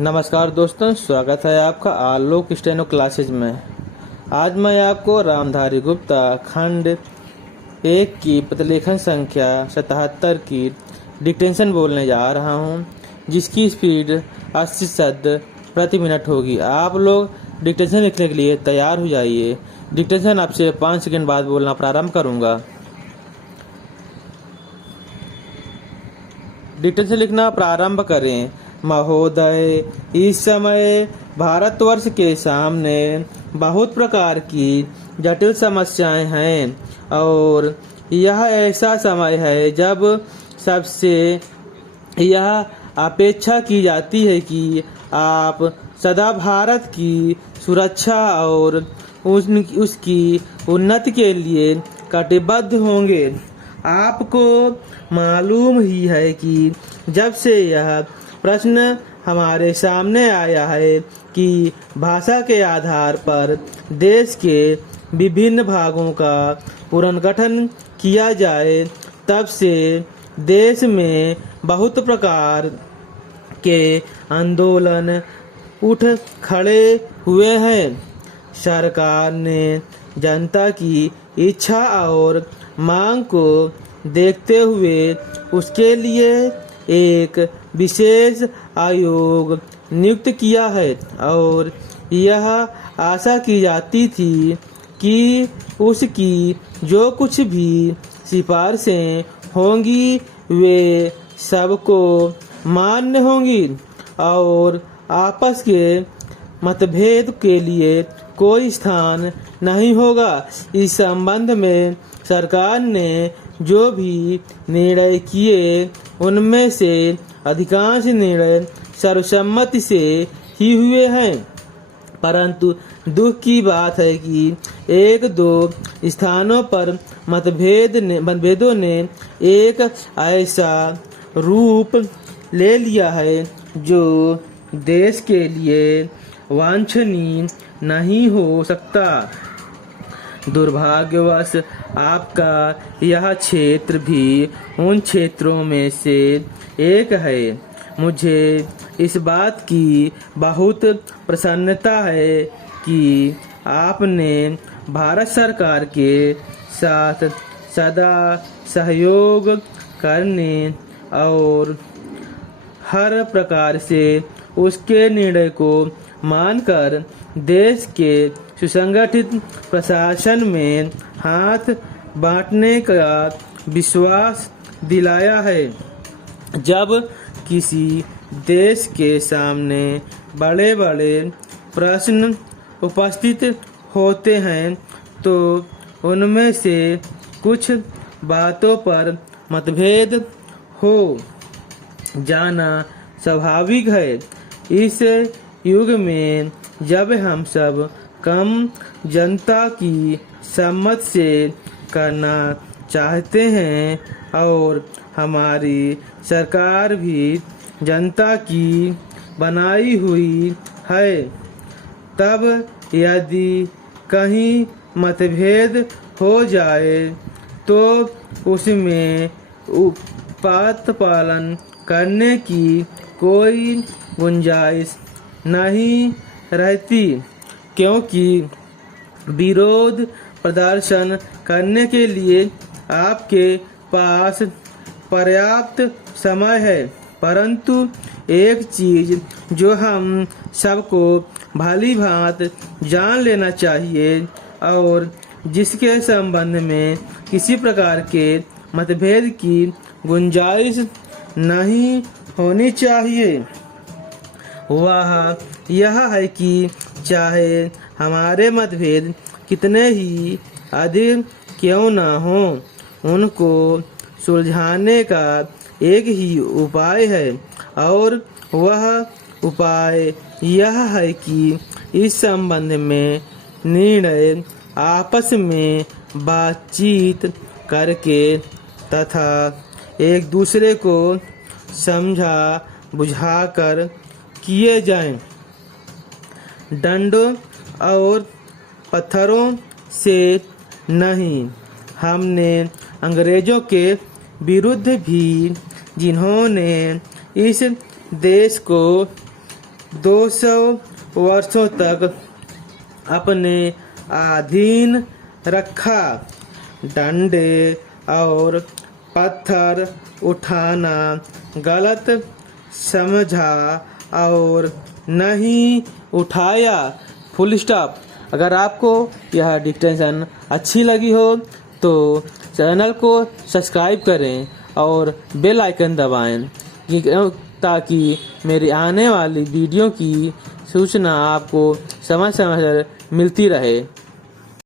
नमस्कार दोस्तों, स्वागत है आपका आलोक स्टेनो क्लासेज में। आज मैं आपको रामधारी गुप्ता खंड 1 की प्रतिलेखन संख्या 77 की डिक्टेशन बोलने जा रहा हूं, जिसकी स्पीड 80 शब्द प्रति मिनट होगी। आप लोग डिक्टेशन लिखने के लिए तैयार हो जाइए। डिक्टेशन आपसे 5 सेकंड बाद बोलना प्रारंभ करूंगा। डिक्टेशन लिखना प्रारंभ करें। महोदय, इस समय भारतवर्ष के सामने बहुत प्रकार की जटिल समस्याएं हैं और यह ऐसा समय है जब सबसे यह अपेक्षा की जाती है कि आप सदा भारत की सुरक्षा और उसकी उन्नति के लिए कटिबद्ध होंगे। आपको मालूम ही है कि जब से यह प्रश्न हमारे सामने आया है कि भाषा के आधार पर देश के विभिन्न भागों का पुनर्गठन किया जाए, तब से देश में बहुत प्रकार के आंदोलन उठ खड़े हुए हैं। सरकार ने जनता की इच्छा और मांग को देखते हुए उसके लिए एक विशेष आयोग नियुक्त किया है और यह आशा की जाती थी कि उसकी जो कुछ भी सिफारिशें होंगी वे सबको मान्य होंगी और आपस के मतभेद के लिए कोई स्थान नहीं होगा। इस संबंध में सरकार ने जो भी निर्णय किए उनमें से अधिकांश निर्णय सर्वसम्मति से ही हुए हैं, परंतु दुख की बात है कि एक दो स्थानों पर मतभेदों ने एक ऐसा रूप ले लिया है जो देश के लिए वांछनीय नहीं हो सकता। दुर्भाग्यवश आपका यह क्षेत्र भी उन क्षेत्रों में से एक है। मुझे इस बात की बहुत प्रसन्नता है कि आपने भारत सरकार के साथ सदा सहयोग करने और हर प्रकार से उसके निर्णय को मानकर देश के सुसंगठित प्रशासन में हाथ बांटने का विश्वास दिलाया है। जब किसी देश के सामने बड़े बड़े प्रश्न उपस्थित होते हैं तो उनमें से कुछ बातों पर मतभेद हो जाना स्वाभाविक है। इस युग में जब हम सब कम जनता की सम्मत से करना चाहते हैं और हमारी सरकार भी जनता की बनाई हुई है, तब यदि कहीं मतभेद हो जाए तो उसमें उपात पालन करने की कोई गुंजाइश नहीं रहती, क्योंकि विरोध प्रदर्शन करने के लिए आपके पास पर्याप्त समय है। परंतु एक चीज जो हम सबको भली भांति जान लेना चाहिए और जिसके संबंध में किसी प्रकार के मतभेद की गुंजाइश नहीं होनी चाहिए, वह यह है कि चाहे हमारे मतभेद कितने ही अधिक क्यों न हो, उनको सुलझाने का एक ही उपाय है और वह उपाय यह है कि इस संबंध में निर्णय आपस में बातचीत करके तथा एक दूसरे को समझा बुझाकर किए जाएं। डंडों और पत्थरों से नहीं। हमने अंग्रेजों के विरुद्ध भी, जिन्होंने इस देश को 200 वर्षों तक अपने अधीन रखा। डंडे और पत्थर उठाना गलत समझा और नहीं उठाया। Full stop. अगर आपको यह डिक्टेशन अच्छी लगी हो तो चैनल को सब्सक्राइब करें और बेल आइकन दबाएं ताकि मेरी आने वाली वीडियो की सूचना आपको समय समय पर मिलती रहे।